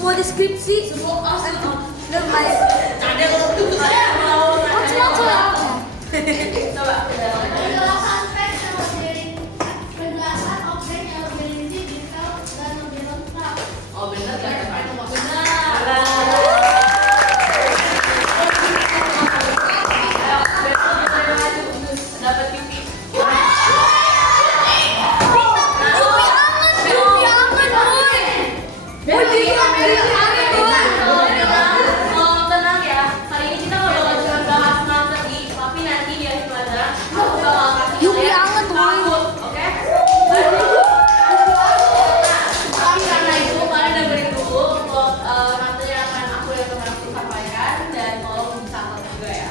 semua deskripsi. Semua Lemai. ada mau coba. Penjelasan teks yang lebih penjelasan objek yang lebih rinci, detail dan lebih lengkap. Oh benar ya? Dapat TV. Tenang ya, hari ini kita nggak bakal cuma bahas materi, tapi nanti di akhir pelajaran aku bakal kasih Yupi kalian anget, Boy. takut, oke? Tapi karena itu kalian dengerin dulu untuk materi yang akan aku sampaikan dan tolong dicatat juga ya.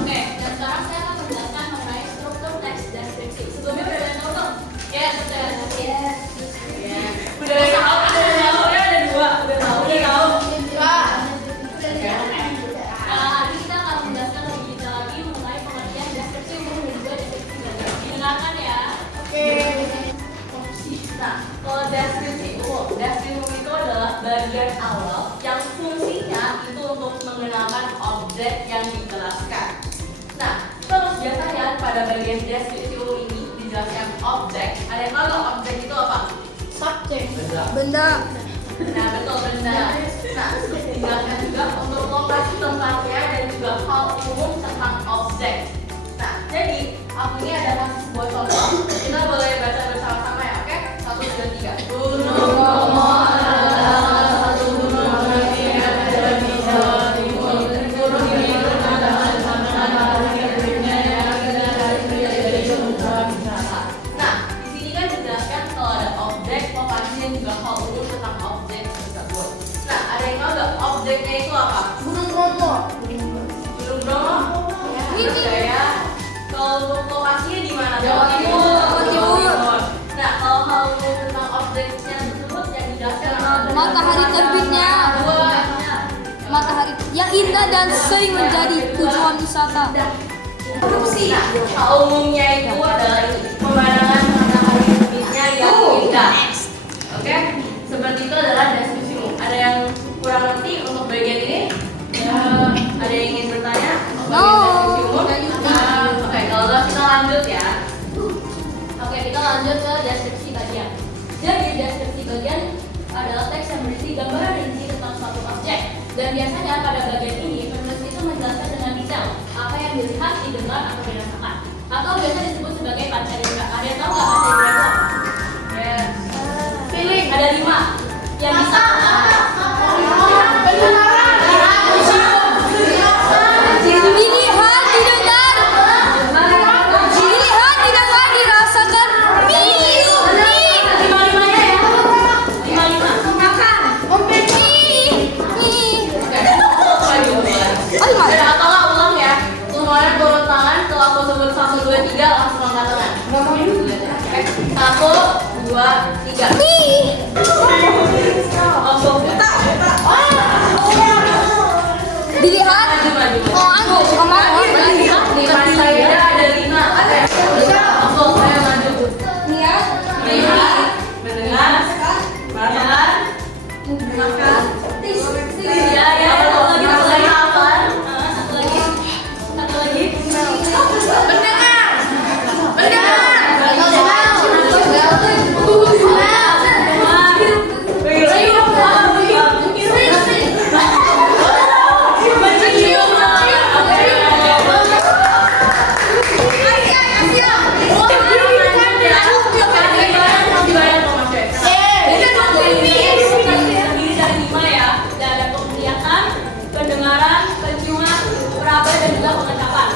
Oke, dan sekarang saya akan menjelaskan mengenai struktur teks deskripsi. Sebelumnya udah ada yang tahu tuh? Yes, udah. Yes. Udah tahu, ada dua, udah tahu. Hari ini kita akan menjelaskan lebih detail lagi mengenai pengertian deskripsi umum dan juga deskripsi belajar. Didengarkan ya. Nah, kalau deskripsi umum itu adalah bagian awal yang fungsinya itu untuk mengenalkan objek yang dijelaskan. Nah, terus biasanya pada bagian deskripsi umum ini dijelaskan objek. Ada yang tahu nggak objek itu apa? Benda. Nah, betul benda. Nah, dijelaskan juga untuk lokasi tempatnya dan juga hal umum tentang objek. Nah, jadi aku ini ada kasih sebuah contoh. Kita boleh baca bersama-sama ya, oke? 1, 2, 3. Gunung Bromo adalah salah satu gunung tertinggi yang ada di Jawa Timur. Gunung ini terkenal dengan akhirnya yang dari gunung wisata. Nah, di sini kan dijelaskan kalau ada objek, lokasi dan juga hal umum tentang objek tersebut. Nah, ada yang tahu nggak objeknya itu apa? Gunung Bromo. Gunung Bromo. Terus ya. Kalau untuk lokasinya di mana? Jawa Timur. Nah, kalau hal umum tentang objeknya tersebut yang dijelaskan adalah Matahari terbitnya. Matahari yang indah dan sering menjadi tujuan wisata. erupsi. Nah, hal umumnya itu adalah pemandangan matahari terbitnya yang indah. Oke, seperti itu adalah deskripsi umum. Ada yang kurang ngerti untuk bagian ini? Ada yang ingin bertanya? No. Oke, kalau nggak kita lanjut ya. Oke, kita lanjut ke deskripsi bagian. Jadi deskripsi bagian adalah teks yang berisi gambaran rinci tentang suatu objek. Dan biasanya pada bagian ini penulis itu menjelaskan dengan detail apa yang dilihat, didengar, atau dirasakan. Atau biasa disebut sebagai pancaindera. Ada yang tahu nggak pancaindera itu apa? Yes. Feeling. Ada 5 yang bisa Dilihat, didengar. Dilihat, didengar, dirasakan. lima-limanya ya. 5. Makan. Dan atau nggak ulang ya. Semuanya turun tangan. Kalau aku sebut 1, 2, 3 langsung angkat tangan. Oke. 1, 2, 3. Langsung buta. Dilihat. Maju. Oh, aku kemana? Di pancaindera ada 5. Langsung saya maju. Lihat. Lihat, mendengar, merasakan, makan. Ya, satu lagi hafal. Satu lagi. Terdiri dari 5 ya. Dan ada penglihatan, pendengaran, penciuman, peraba dan juga pengecapan.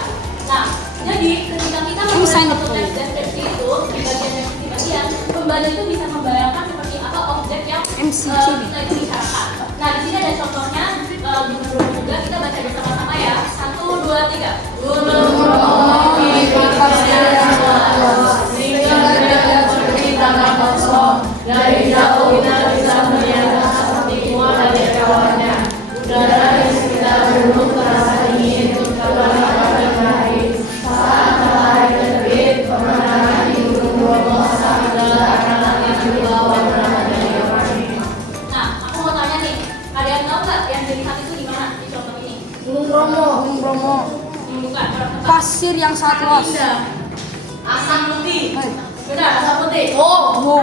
Nah, jadi ketika kita membuat teks deskripsi itu di bagian deskripsi bagian, pembaca itu bisa membayangkan seperti apa objek yang kita itu bicarakan. Nah, di sini ada contohnya. Gimana juga kita baca bersama-sama ya. 1, 2, 3. Gunung Bromo dari jauh kita bisa melihat seperti kuah dari kawannya. Udara di sekitar gunung terasa dingin karena pagi hari. Saat matahari terbit, pemandangan di Gunung Bromo sangat gelap karena juga warna dari warna. Nah, aku mau tanya pasir yang sangat luas. Asam putih. Benar, asam putih. Wow.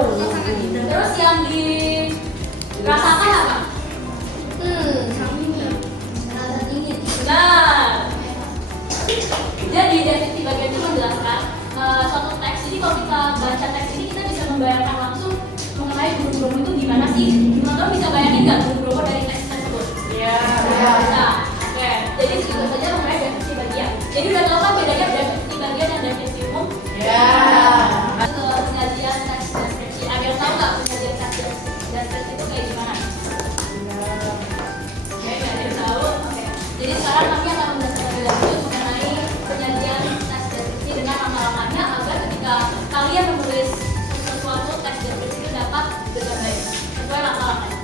Terus yang dirasakan apa? Rasa dingin. Benar. Jadi deskripsi bagian itu menjelaskan suatu teks. Jadi kalau kita baca teks ini kita bisa membayangkan langsung mengenai gunung Bromo itu gimana sih? Teman-teman bisa bayangin nggak gunung Bromo dari teks tersebut? Ya. Bisa. Oke. Jadi itu saja mengenai deskripsi bagian. Jadi udah tahu kan bedanya deskripsi bagian dan deskripsi umum? Ya. Ke penyajian teks deskripsi. Ada yang tahu nggak penyajian teks deskripsi itu kayak gimana? Oke, nggak ada yang tahu. Oke. Jadi sekarang kami akan menjelaskan lebih lanjut mengenai penyajian teks deskripsi dengan langkah-langkahnya agar ketika kalian menulis sesuatu teks deskripsi itu dapat dengan baik sesuai langkah-langkahnya.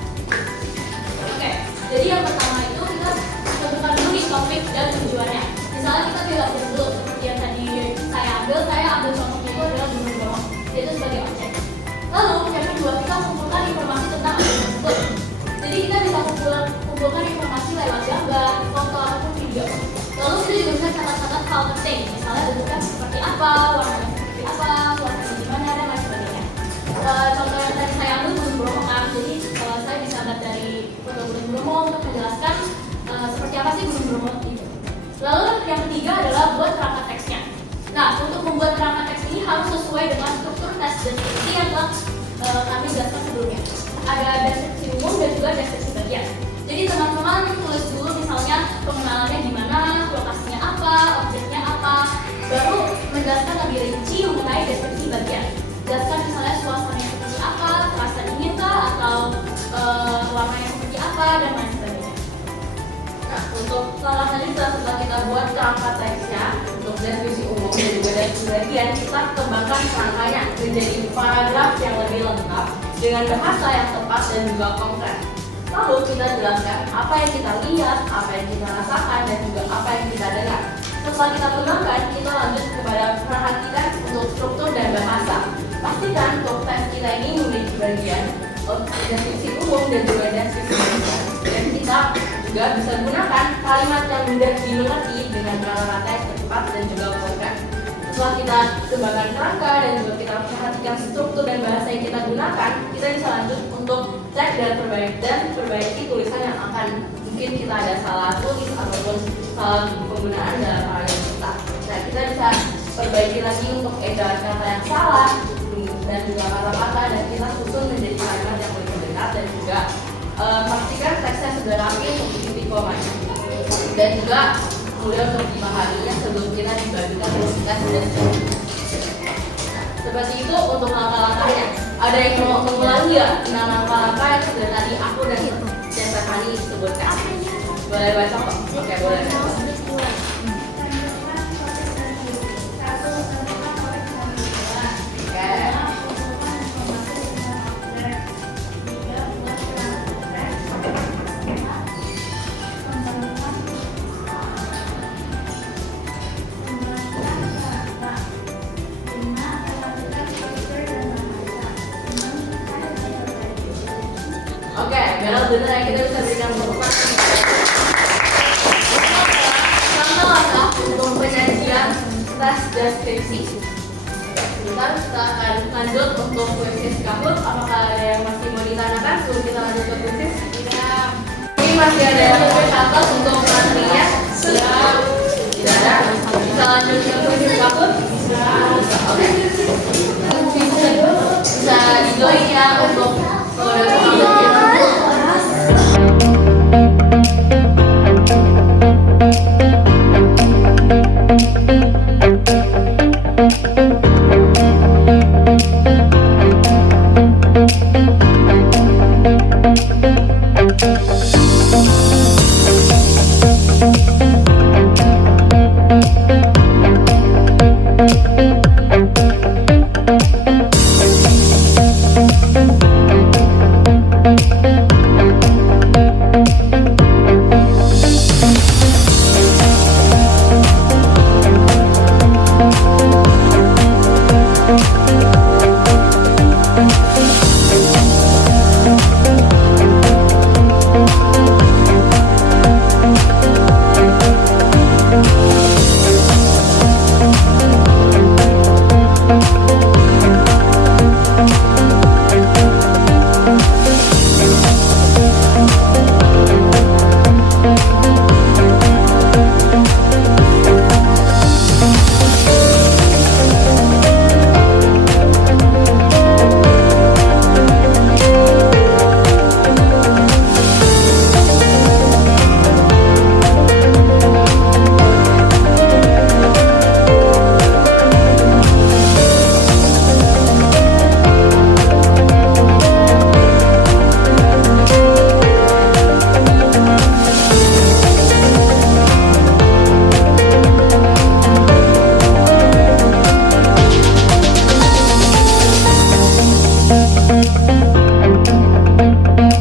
Oke. Jadi yang pertama itu kita tentukan dulu nih topik dan tujuannya. Misalnya kita bilang dulu seperti yang tadi saya ambil contohnya itu adalah gunung Bromo, yaitu sebagai objek. Lalu yang kedua kita kumpulkan informasi tentang objek tersebut. Jadi kita bisa kumpulkan informasi lewat gambar, foto ataupun video. Lalu kita juga bisa catat-catat hal penting, misalnya bentuknya seperti apa, warnanya seperti apa, warnanya gimana dan lain sebagainya. Contoh yang tadi saya ambil gunung Bromo kan, jadi saya bisa lihat dari foto gunung Bromo untuk menjelaskan seperti apa sih gunung Bromo itu. Lalu yang ketiga adalah buat kerangka teksnya. Nah, untuk membuat kerangka teks ini harus sesuai dengan struktur teks deskripsi yang telah kami jelaskan sebelumnya. Ada deskripsi umum dan juga deskripsi bagian. Jadi teman-teman tulis dulu misalnya pengenalannya gimana, lokasinya apa, objeknya apa, baru menjelaskan lebih rinci mengenai deskripsi bagian. Jelaskan misalnya suasananya seperti apa, terasa dingin kah, atau warnanya seperti apa, dan lain sebagainya. Nah, untuk salah satu setelah kita buat kerangka teksnya untuk deskripsi umum dan juga deskripsi bagian, kita kembangkan kerangkanya menjadi paragraf yang lebih lengkap dengan bahasa yang tepat dan juga konkret. Lalu kita jelaskan apa yang kita lihat, apa yang kita rasakan, dan juga apa yang kita dengar. Setelah kita kembangkan, kita lanjut kepada perhatikan untuk struktur dan bahasa. Pastikan untuk teks kita ini memiliki bagian deskripsi umum dan juga deskripsi bagian. Dan kita juga bisa gunakan kalimat yang mudah dimengerti dengan kata-kata teks tepat dan juga konkret. Setelah kita kembangkan kerangka dan juga kita perhatikan struktur dan bahasa yang kita gunakan, kita bisa lanjut untuk cek dan perbaiki tulisan yang akan mungkin kita ada salah tulis ataupun salah penggunaan dalam paragraf kita. Nah, kita bisa perbaiki lagi untuk ejaan kata yang salah dan juga kata-kata, dan kita susun menjadi kalimat yang lebih mendekat, dan juga pastikan teksnya sudah rapi untuk titik komanya, dan juga mudah untuk dipahaminya sebelum kita dibagikan ke dan seperti itu untuk langkah-langkahnya. Ada yang mau mengulangi ya dengan langkah-langkah yang sudah tadi aku dan Stephanie sebutkan? Boleh baca kok? Oke, boleh. Oke, benar ya, kita bisa berikan informasi. Langkah-langkah untuk penyajian teks deskripsi. Sebentar, kita akan lanjut untuk kuisis kampus. Apakah ada yang masih mau ditanyakan sebelum kita lanjut ke kuisis? Tidak. Ini masih ada yang mau dicatat untuk materinya? Tidak. Tidak ada. Bisa lanjut ke kuisis kampus? Oke. Bisa dijoin ya untuk kode kampus. Thank you.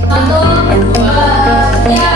Satu, dua, tiga.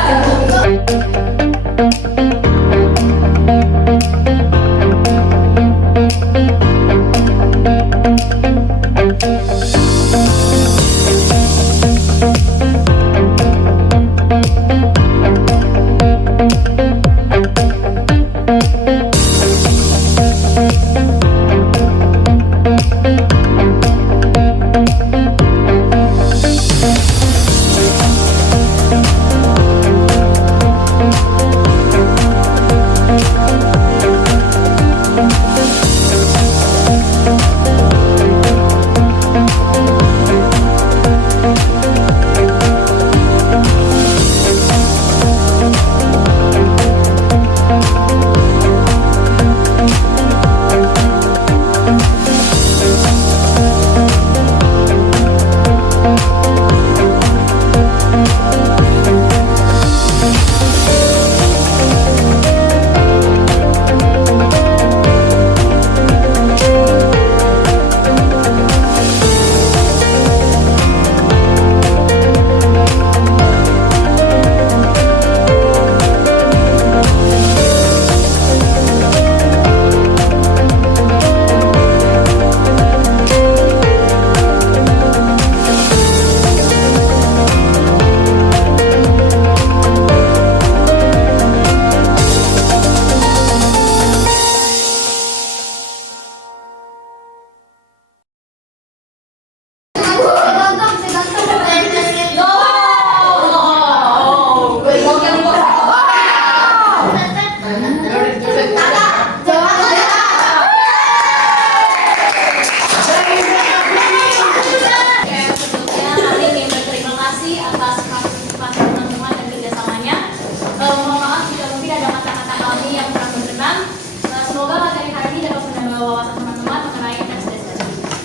Semoga materi hari ini dapat menambah wawasan teman-teman mengenai tes.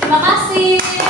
Terima kasih.